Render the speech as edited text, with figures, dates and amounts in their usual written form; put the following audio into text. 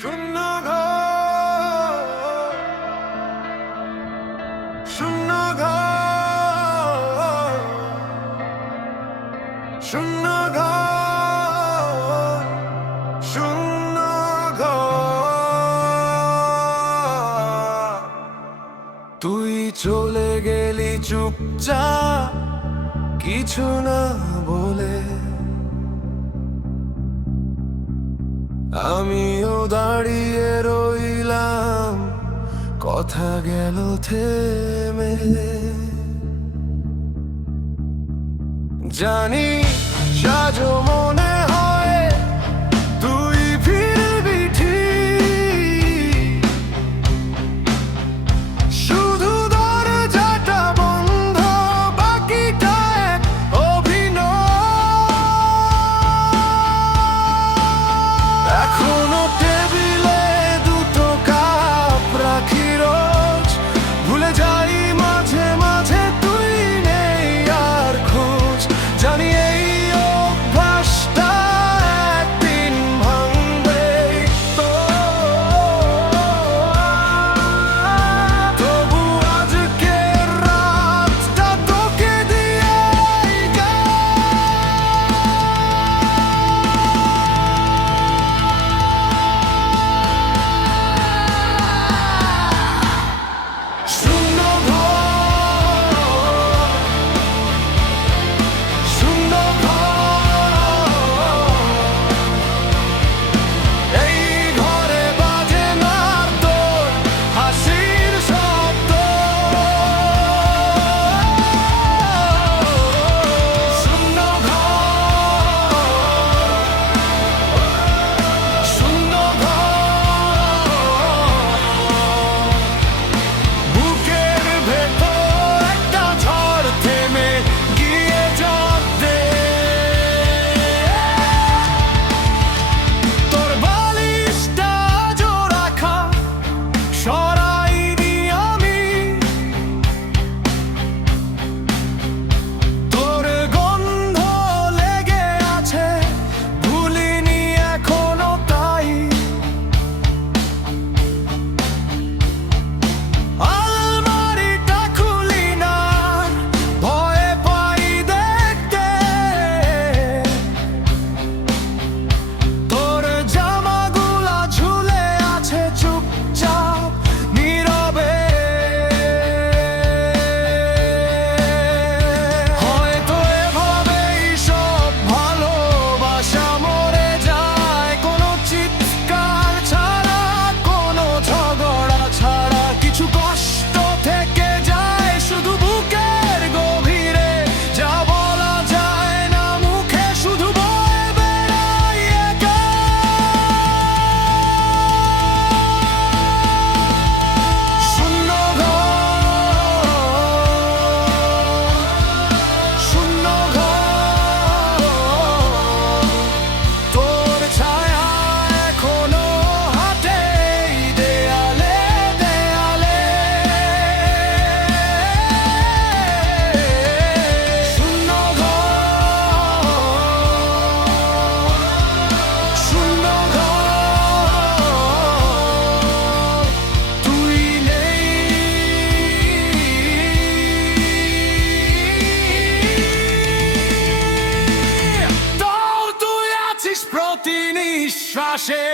শূন্য ঘর, শূন্য ঘর, শূন্য ঘর, শূন্য ঘর। তুই চলে গেলি চুপচাপ কিছু না বলে, আমিও দাঁড়িয়ে রইলাম, কথা গেল থেমে। জানি সাজো মনে হয় তুই ফিরবি ঠিক, শুধু দরজাটা বন্ধ, বাকিটা এক অভিনয়। এখনো টেবিলে দুটো কাপ রাখি রোজ, ভুলে যাই মাঝে মাঝে তুই নেই আর খোঁজ। জানি এই অভ্যাসটা একদিন ভাঙবে তো, তবু আজকের রাতটা তোকে দিয়েই শূন্য ঘর, শূন্য ঘর, এই ঘরে বাজে না তোর হাসির শব্দ। শূন্য ঘর, শূন্য ঘর, বুকের ভেতর একটা ঝড় থেমে গিয়ে জল দে। তোর বালিশটা জোড়াখা সরাইনি আমি, তোর গন্ধ লেগে আছে ভুলিনি এখনো তাই। আলমারিটা খুলি না, ভয় পাই দেখতে, তোর জামাগুলা ঝুলে আছে চুপচাপ নীরবে। হয়তো এভাবেই সব ভালোবাসা মরে যায়, কোনো চিৎকার ছাড়া, কোনো ঝগড়া ছাড়া। কিছু কষ্ট থেকে যায় শুধু বুকের গভীরে, যা বলা যায় না মুখে, শুধু বয়ে বেড়াই একা। শূন্য ঘর, শূন্য ঘর, তোর ছায়া এখনো হাঁটে এই দেয়ালে দেয়ালে। শূন্য ঘর, শূন্য ঘর, তুই নেই। তাও তুই আছিস প্রতি নিঃশ্বাসে।